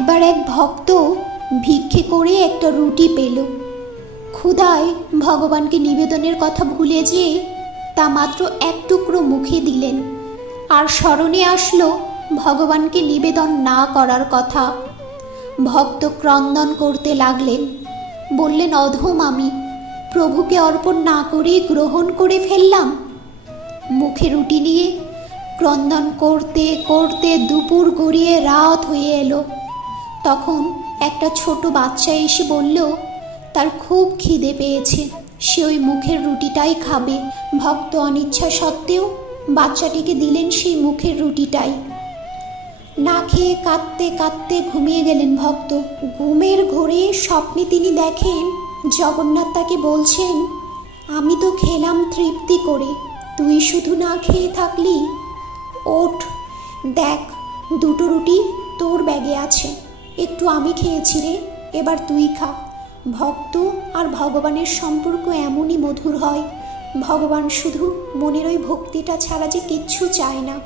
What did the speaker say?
একবার এক ভক্ত ভিক্ষে করে একটা রুটি পেল। ক্ষুধায় ভগবানকে নিবেদনের কথা ভুলে যেয়ে তা মাত্র এক টুকরো মুখে দিলেন, আর স্মরণে আসলো ভগবানকে নিবেদন না করার কথা। ভক্ত ক্রন্দন করতে লাগলেন, বললেন, অধম আমি, প্রভুকে অর্পণ না করে গ্রহণ করে ফেললাম। মুখে রুটি নিয়ে ক্রন্দন করতে করতে দুপুর গড়িয়ে রাত হয়ে এলো। তখন একটা ছোট বাচ্চা এসে বলল তার খুব খিদে পেয়েছে, সে ওই মুখের রুটিটাই খাবে। ভক্ত অনিচ্ছা সত্ত্বেও বাচ্চাটিকে দিলেন সেই মুখের রুটিটাই। না খেয়ে কাঁদতে কাঁদতে ঘুমিয়ে গেলেন ভক্ত। ঘুমের ঘোরে স্বপ্নে তিনি দেখেন জগন্নাথ তাকে বলছেন, আমি তো খেলাম তৃপ্তি করে, তুই শুধু না খেয়ে থাকলি। ওঠ, দেখ দুটো রুটি তোর ব্যাগে আছে, একটু আমি খেয়েছি রে, এবার তুই খা। ভক্ত আর ভগবানের সম্পর্ক এমনই মধুর হয়, ভগবান শুধু মনের ওই ভক্তিটা ছাড়া যে কিচ্ছু চায় না।